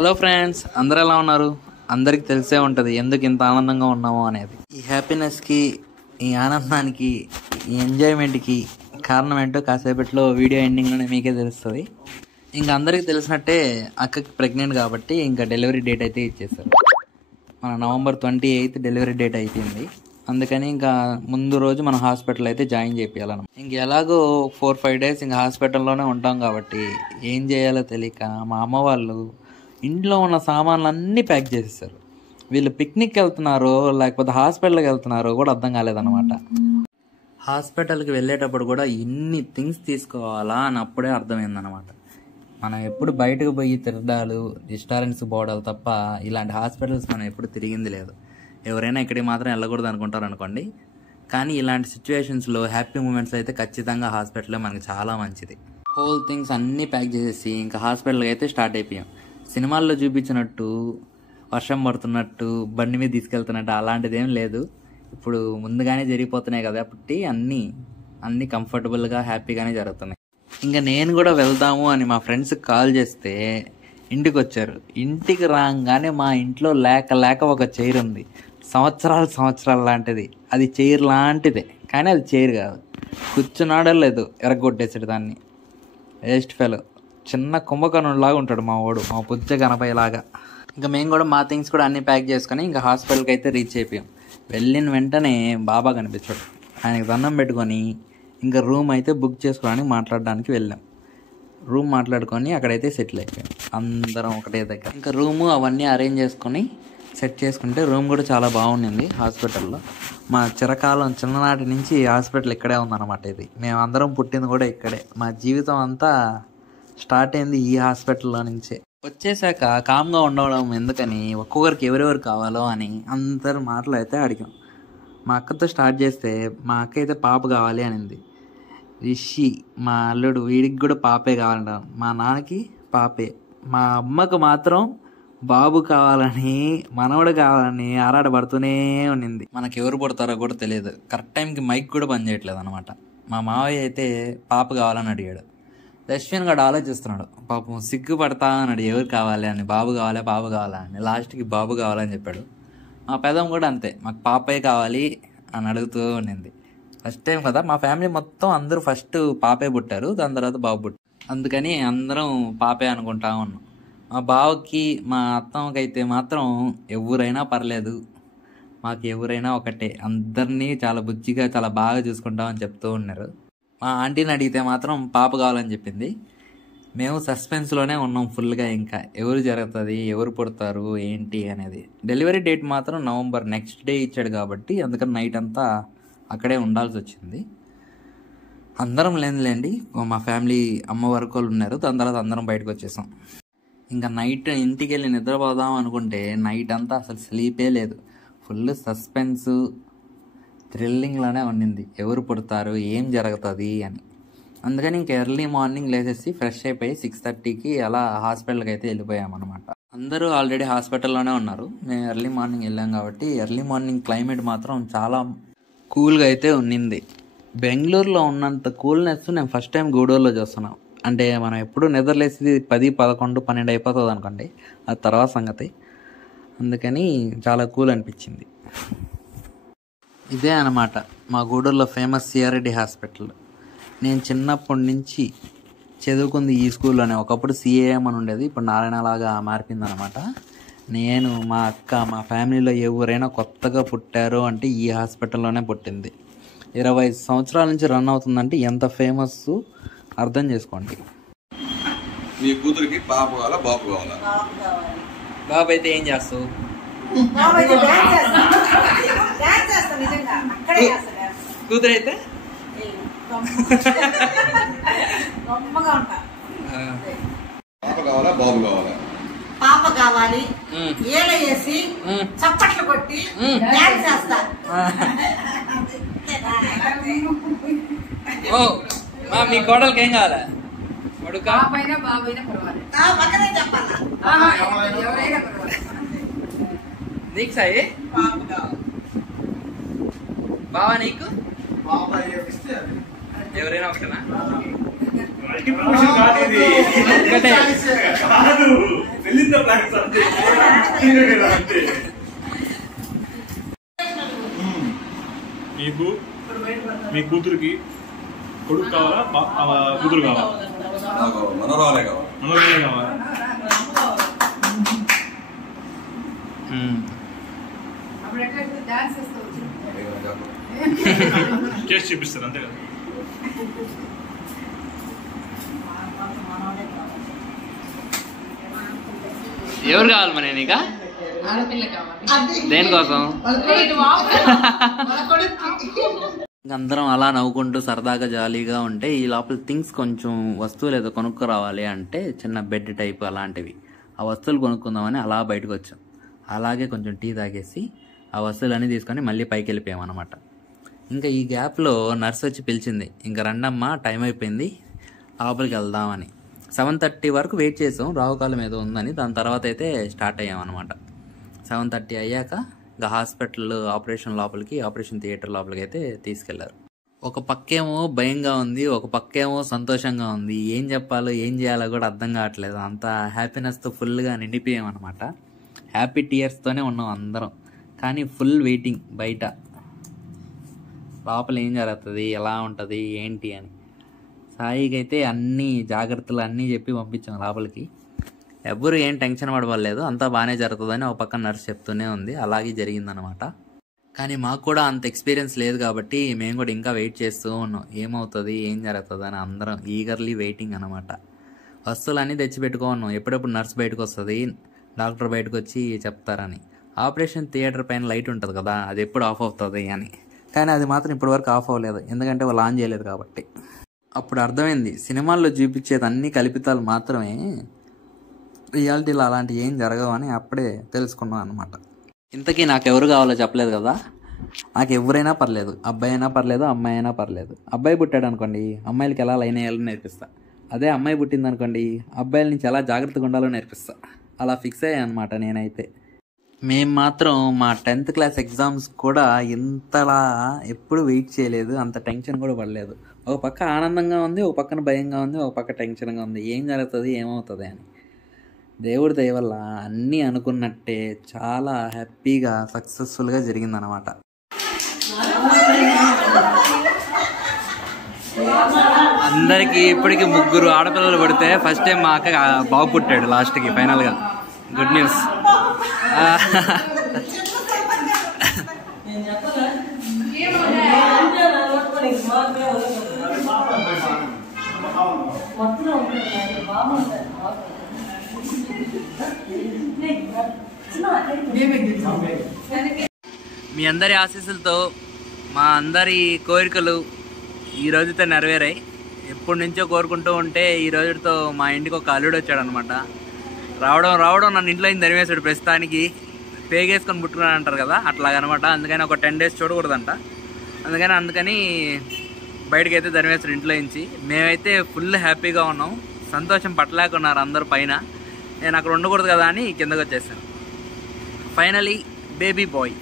Hello friends, అందరూ ఎలా ఉన్నారు? అందరికి తెలిసే ఉంటుంది ఎందుకు ఇంత ఆనందంగా ఉన్నామో అనేది. ఈ హ్యాపీనెస్కి, ఈ ఆనందానికి, ఈ ఎంజాయ్మెంట్కి కారణం ఏంటో కాసేపట్లో వీడియో ఎండింగ్లోనే మీకే తెలుస్తుంది. ఇంకా అందరికీ తెలిసినట్టే అక్కకి ప్రెగ్నెంట్ కాబట్టి ఇంకా డెలివరీ డేట్ అయితే ఇచ్చేసారు. మన November 28 డెలివరీ డేట్ అయిపోయింది. అందుకని ఇంకా ముందు రోజు మనం హాస్పిటల్ అయితే జాయిన్ చేయాలన్నమాట. ఇంక ఎలాగో 4-5 డేస్ ఇంకా హాస్పిటల్లోనే ఉంటాం కాబట్టి ఏం చేయాలో తెలియక మా అమ్మ వాళ్ళు ఇంట్లో ఉన్న సామాన్లు అన్నీ ప్యాక్ చేసేసారు. వీళ్ళు పిక్నిక్కి వెళ్తున్నారో లేకపోతే హాస్పిటల్కి వెళ్తున్నారో కూడా అర్థం కాలేదన్నమాట. హాస్పిటల్కి వెళ్ళేటప్పుడు కూడా ఇన్ని థింగ్స్ తీసుకోవాలా అని అప్పుడే అర్థమైందనమాట. మనం ఎప్పుడు బయటకు పోయి తిరగడాలు, రెస్టారెంట్స్ పోవడాలు తప్ప ఇలాంటి హాస్పిటల్స్ మనం ఎప్పుడు తిరిగింది లేదు. ఎవరైనా ఇక్కడికి మాత్రం వెళ్ళకూడదు అనుకుంటారు అనుకోండి, కానీ ఇలాంటి సిచ్యువేషన్స్లో హ్యాపీ మూమెంట్స్ అయితే ఖచ్చితంగా హాస్పిటల్లో మనకి చాలా మంచిది. హోల్ థింగ్స్ అన్నీ ప్యాక్ చేసేసి ఇంకా హాస్పిటల్కి అయితే స్టార్ట్ అయిపోయాం. సినిమాల్లో చూపించినట్టు వర్షం పడుతున్నట్టు బండి మీద తీసుకెళ్తున్నట్టు అలాంటిది ఏం లేదు. ఇప్పుడు ముందుగానే జరిగిపోతున్నాయి కాబట్టి అన్నీ కంఫర్టబుల్గా హ్యాపీగానే జరుగుతున్నాయి. ఇంకా నేను కూడా వెళ్దాము అని మా ఫ్రెండ్స్కి కాల్ చేస్తే ఇంటికి వచ్చారు. ఇంటికి రాగానే మా ఇంట్లో లేక ఒక చైర్ ఉంది, సంవత్సరాలు లాంటిది. అది చైర్ లాంటిదే కానీ అది చైర్ కాదు. కూర్చున్నాడో లేదు ఎరగొట్టేసాడు దాన్ని. వేస్ట్ ఫెలో, చిన్న కుంభకర్ణుడిలాగా ఉంటాడు మా వాడు, మా పుచ్చ గణపయ్యలాగా. ఇంకా మేము కూడా మా థింగ్స్ కూడా అన్నీ ప్యాక్ చేసుకొని ఇంకా హాస్పిటల్కి అయితే రీచ్ అయిపోయాం. వెళ్ళిన వెంటనే బాబా కనిపించాడు. ఆయనకి దండం పెట్టుకొని ఇంకా రూమ్ అయితే బుక్ చేసుకోవడానికి మాట్లాడడానికి వెళ్ళాం. రూమ్ మాట్లాడుకొని అక్కడైతే సెటిల్ అయిపోయాం అందరం ఒకటే దగ్గర. ఇంకా రూము అవన్నీ అరేంజ్ చేసుకొని సెట్ చేసుకుంటే రూమ్ కూడా చాలా బాగుండింది హాస్పిటల్లో. మా చిరకాలం చిన్ననాటి నుంచి హాస్పిటల్ ఇక్కడే ఉందన్నమాట. ఇది మేము అందరం పుట్టింది కూడా ఇక్కడే. మా జీవితం అంతా స్టార్ట్ అయింది ఈ హాస్పిటల్లో నుంచే. వచ్చేసాక కామ్గా ఉండడం ఎందుకని ఒక్కొక్కరికి ఎవరెవరు కావాలో అని అందరు మాటలు అయితే అడిగాం. మా అక్కతో స్టార్ట్ చేస్తే మా అక్క అయితే పాప కావాలి అనింది. రిషి మా అల్లుడు, వీడికి కూడా పాపే కావాలంట. మా నాన్నకి పాపే. మా అమ్మకు మాత్రం బాబు కావాలని, మనవడు కావాలని ఆరాటపడుతూనే ఉన్నింది. మనకి ఎవరు పుడతారో కూడా తెలియదు. కరెక్ట్ టైంకి మైక్ కూడా పనిచేయట్లేదు అనమాట. మా మావయ్య అయితే పాప కావాలని అడిగాడు. దశ్విన్ గడు ఆలోచిస్తున్నాడు, పాపం సిగ్గుపడతా అన్నాడు ఎవరు కావాలి అని. బాబు కావాలని లాస్ట్కి బాబు కావాలని చెప్పాడు. మా పెదం కూడా అంతే, మాకు పాపే కావాలి అని అడుగుతూ ఉండింది. ఫస్ట్ టైం కదా మా ఫ్యామిలీ మొత్తం అందరూ ఫస్ట్ పాపే పుట్టారు, దాని తర్వాత బాబు పుట్టారు. అందుకని అందరం పాపే అనుకుంటా ఉన్నాం. మా బావకి, మా అత్తమ్మకైతే మాత్రం ఎవరైనా పర్లేదు, మాకు ఎవరైనా ఒకటే, అందరినీ చాలా బుజ్జిగా చాలా బాగా చూసుకుంటామని చెప్తూ ఉన్నారు. మా ఆంటీని అడిగితే మాత్రం పాప కావాలని చెప్పింది. మేము సస్పెన్స్లోనే ఉన్నాం ఫుల్గా. ఇంకా ఎవరు జరుగుతుంది, ఎవరు పుడతారు ఏంటి అనేది. డెలివరీ డేట్ మాత్రం November నెక్స్ట్ డే ఇచ్చాడు కాబట్టి అందుకని నైట్ అంతా అక్కడే ఉండాల్సి వచ్చింది. అందరం లేండి, మా ఫ్యామిలీ అమ్మ వరకు వాళ్ళు ఉన్నారు. దాని తర్వాత అందరం బయటకు వచ్చేసాం. ఇంకా నైట్ ఇంటికి వెళ్ళి నిద్రపోదాం అనుకుంటే నైట్ అంతా అసలు స్లీపే లేదు. ఫుల్ సస్పెన్స్, థ్రిల్లింగ్లోనే ఉండింది. ఎవరు పుడతారు, ఏం జరుగుతుంది అని. అందుకని ఇంకా ఎర్లీ మార్నింగ్ లేచేసి ఫ్రెష్ అయిపోయి 6:30కి అలా హాస్పిటల్కి అయితే వెళ్ళిపోయామన్నమాట. అందరూ ఆల్రెడీ హాస్పిటల్లోనే ఉన్నారు. మేము ఎర్లీ మార్నింగ్ వెళ్ళాం కాబట్టి ఎర్లీ మార్నింగ్ క్లైమేట్ మాత్రం చాలా కూల్గా అయితే ఉన్నింది. బెంగళూరులో ఉన్నంత కూల్నెస్ నేను ఫస్ట్ టైం గూడూరులో చూస్తున్నాం. అంటే మనం ఎప్పుడు నిద్రలేసేది 10, 11, 12 అయిపోతుంది అనుకోండి, అది తర్వాత సంగతి. అందుకని చాలా కూల్ అనిపించింది. ఇదే అన్నమాట మా గూడూరులో ఫేమస్ సిఆర్రెడ్డి హాస్పిటల్. నేను చిన్నప్పటి నుంచి చదువుకుంది ఈ స్కూల్లోనే. ఒకప్పుడు CAM అని ఉండేది, ఇప్పుడు నారాయణలాగా మారిపోయిందనమాట. నేను, మా అక్క, మా ఫ్యామిలీలో ఎవరైనా కొత్తగా పుట్టారు అంటే ఈ హాస్పిటల్లోనే పుట్టింది. 25 సంవత్సరాల నుంచి రన్ అవుతుందంటే ఎంత ఫేమస్ అర్థం చేసుకోండి. మీ కూతురికి పాప కావాలా బాబు కావాలా? బాబు అయితే ఏం చేస్తావు? కూతురు అయితే పాప కావాలా బాబు కావాలా? పాప కావాలి. ఏల వేసి చప్పట్లు కొట్టి డాన్స్ చేస్తా. మీ కోడలకి ఏం కావాలా? నీకు సాయి బావా, నీకు ఎవరైనా ఒకటేనా? మీకు మీ కూతురికి కొడుకు కావాలా కూతురు కావాలా? నాకు మనోరాలే కావాలి. మనోరాలే కావాలా? చేసి చూపిస్తారు అంతే కదా. ఎవరు కావాలి మరి నీకా? దేనికోసం? అందరం అలా నవ్వుకుంటూ సరదాగా జాలీగా ఉంటే ఈ లోపల థింగ్స్ కొంచెం వస్తువులు ఏదో కొనుక్కు రావాలి అంటే చిన్న బెడ్ టైప్ అలాంటివి ఆ వస్తువులు కొనుక్కుందామని అలా బయటకు వచ్చాం. అలాగే కొంచెం టీ తాగేసి ఆ వస్తువులన్నీ తీసుకొని మళ్ళీ పైకి వెళ్ళిపోయాం అనమాట. ఇంకా ఈ గ్యాప్లో నర్స్ వచ్చి పిలిచింది, ఇంకా రండమ్మ టైం అయిపోయింది లోపలికి వెళ్దామని. 7:30 వరకు వెయిట్ చేసాం, రావుకాలం ఏదో ఉందని. దాని తర్వాత అయితే స్టార్ట్ అయ్యాం అనమాట. 7:30 అయ్యాక ఇంకా హాస్పిటల్ ఆపరేషన్ థియేటర్ లోపలికి అయితే తీసుకెళ్లారు. ఒక పక్కేమో భయంగా ఉంది, ఒక పక్కేమో సంతోషంగా ఉంది. ఏం చెప్పాలో ఏం చేయాలో కూడా అర్థం కావట్లేదు. అంత హ్యాపీనెస్తో ఫుల్గా నిండిపోయాం అనమాట. హ్యాపీ టీయర్స్తోనే ఉన్నాం అందరం. కానీ ఫుల్ వెయిటింగ్ బయట లోపల ఏం జరుగుతుంది, ఎలా ఉంటుంది ఏంటి అని. సాయికి అయితే అన్ని జాగ్రత్తలు అన్నీ చెప్పి పంపించాం లోపలికి. ఎవ్వరు ఏం టెన్షన్ పడవలేదు, అంతా బాగానే జరుగుతుందని ఒక పక్కన నర్స్ చెప్తూనే ఉంది. అలాగే జరిగిందనమాట. కానీ మాకు కూడా అంత ఎక్స్పీరియన్స్ లేదు కాబట్టి మేము కూడా ఇంకా వెయిట్ చేస్తూ ఉన్నాం, ఏమవుతుంది ఏం జరుగుతుంది అని. అందరం ఈగర్లీ వెయిటింగ్ అనమాట. వస్తువులన్నీ తెచ్చిపెట్టుకో ఉన్నాం, ఎప్పుడెప్పుడు నర్స్ బయటకు వస్తుంది, డాక్టర్ బయటకు వచ్చి చెప్తారని. ఆపరేషన్ థియేటర్ పైన లైట్ ఉంటుంది కదా, అది ఎప్పుడు ఆఫ్ అవుతుంది అని. కానీ అది మాత్రం ఇప్పటివరకు ఆఫ్ అవ్వలేదు, ఎందుకంటే వాళ్ళు ఆన్ చేయలేదు కాబట్టి. అప్పుడు అర్థమైంది సినిమాల్లో చూపించేది అన్ని కల్పితాలు మాత్రమే, రియాలిటీలో అలాంటివి ఏం జరగవని అప్పుడే తెలుసుకున్నాం అనమాట. ఇంతకీ నాకు ఎవరు కావాలో చెప్పలేదు కదా. నాకు ఎవరైనా పర్లేదు, అబ్బాయి అయినా పర్లేదు, అమ్మాయి అయినా పర్లేదు. అబ్బాయి పుట్టాడు అనుకోండి, అమ్మాయిలకి ఎలా లైన్ వేయాలో నేర్పిస్తా. అదే అమ్మాయి పుట్టింది అనుకోండి, అబ్బాయిల నుంచి ఎలా జాగ్రత్తగా ఉండాలో నేర్పిస్తా. అలా ఫిక్స్ అయ్యా అనమాట నేనైతే. మేము మాత్రం మా 10th క్లాస్ ఎగ్జామ్స్ కూడా ఇంతలా ఎప్పుడు వెయిట్ చేయలేదు, అంత టెన్షన్ కూడా పడలేదు. ఒక పక్క ఆనందంగా ఉంది, ఒక పక్కన భయంగా ఉంది, ఒక పక్క టెన్షన్గా ఉంది, ఏం జరుగుతుంది ఏమవుతుంది అని. దేవుడి దయ వల్ల అన్నీ అనుకున్నట్టే చాలా హ్యాపీగా సక్సెస్ఫుల్గా జరిగిందనమాట. అందరికీ ఇప్పటికీ 3 ఆడపిల్లలు పడితే ఫస్ట్ టైం మా అక్క బాబు పుట్టాడు లాస్ట్కి ఫైనల్గా. Good news. మీ అందరి ఆశీస్సులతో మా అందరి కోరికలు ఈ రోజుతో నెరవేరాయి. ఎప్పటి నుంచో కోరుకుంటూ ఉంటే ఈ రోజుతో మా ఇంటికి ఒక అల్లుడు వచ్చాడు అనమాట. రావడం నన్ను ఇంట్లో అయింది ధరివేశాడు. ప్రస్తుతానికి పేగేసుకొని పుట్టుకున్నాను అంటారు కదా, అట్లాగనమాట. అందుకని ఒక 10 days చూడకూడదంట. అందుకని బయటకు అయితే ధరివేశాడు ఇంట్లో నుంచి. మేమైతే ఫుల్ హ్యాపీగా ఉన్నాం, సంతోషం పట్టలేకున్నారు అందరు పైన. నేను అక్కడ ఉండకూడదు కదా అని కిందకు వచ్చేసాను. Finally baby bye.